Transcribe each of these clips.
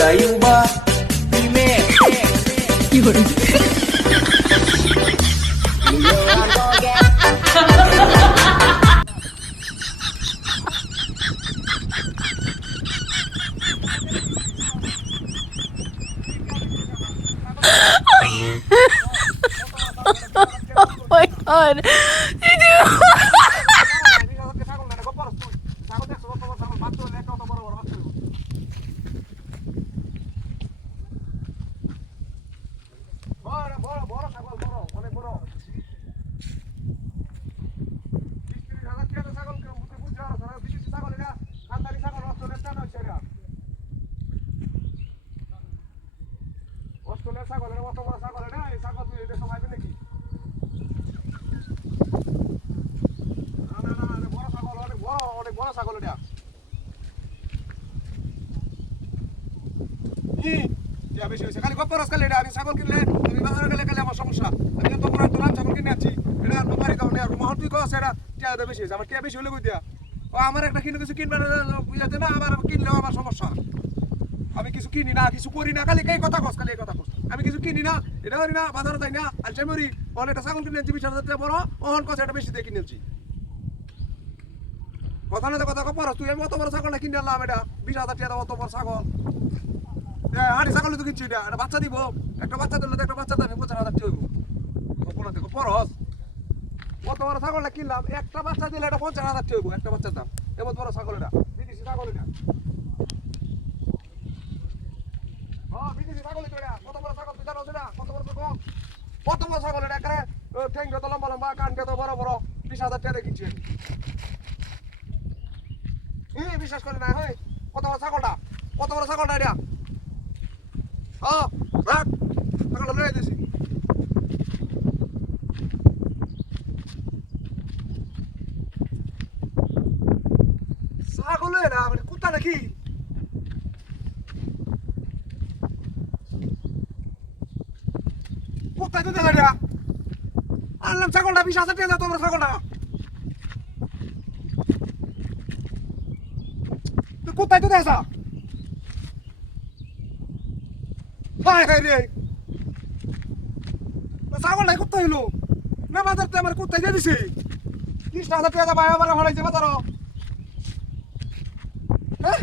Gayuma, Pime, Oh my god. খালি গপ্পরস খালি এটা আমি ছাগল কিনলে তুমি বাজারে গেলে গেলে আমার সমস্যা আমি তো তোমার দোকান ছাগল কিনে আছি এটা আর বাড়ি দাও না আর মহল তুই কস এটা টিয়া দে বেশি আমার টিয়া বেশি হলে কই দিয়া ও আমার একটা কিনে কিছু কিনবে বুঝাতে না আমার কিনলেও আমার সমস্যা আমি কিছু কিনি না কিছু করি না খালি এই কথা কস খালি এই কথা কস আমি কিছু কিনি না এটা করি না বাজারে যাই না আলচামরি অনেকটা ছাগল কিনে আনছি 20,000 টাকা বড় ওহন কস এটা বেশি দিয়ে কিনে আনছি কথা না কথা গপ্পরস তুই আমি অত বড় ছাগলটা কিনে আনলাম এটা 20,000 টাকা অত বড় ছাগল হাড়ি ছাগল তো কিনছি এটা বাচ্চা দিব একটা বাচ্চা দিলে একটা বাচ্চা দাম 50,000 টাকা হইব গোপনা দেখো পরস কত বড় ছাগলটা কিনলাম একটা বাচ্চা দিলে এটা 50,000 টাকা হইব একটা বাচ্চার দাম এমন বড় ছাগল এটা বিদেশি ছাগল এটা হ্যাঁ বিদেশি ছাগল এটা কত বড় ছাগল তুই জানো না কত বড় ছাগল কত বড় ছাগল এটা করে ঠ্যাং যত লম্বা লম্বা কান যত বড় বড় 20,000 টাকা কিনছি বিশ্বাস করে না হয় কত বড় ছাগলটা কত বড় ছাগলটা এটা হ্যাঁ রাখ ছাগলটা লয়ে দিছি ছাগল না মানে কুত্তা নাকি কুত্তা তো দেখা যা আনলাম ছাগলটা 20,000 টাকা তোমার ছাগলটা তুই কুত্তাই তো দেখা হাই হাই রে ছাগলটাই কুত্তা হইলো না বাজারতে আমার কুত্তাই দিয়ে দিছে 30,000 টাকা ভাই আমার হড়াইছে বাজার হ্যাঁ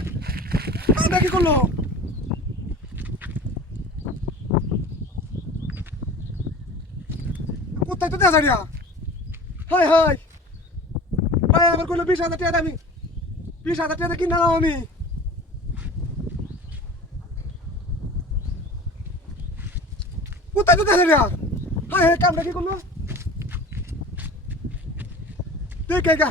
এটা কি করলো কুত্তাই তো দেখা যা হাই হাই ভাই আমার কোনো 20,000 টাকা আমি 20,000 টাকা কিনে নাও আমি কোথায় তো দেখা যা হাই হাই কামটা কি করলো দেখে গা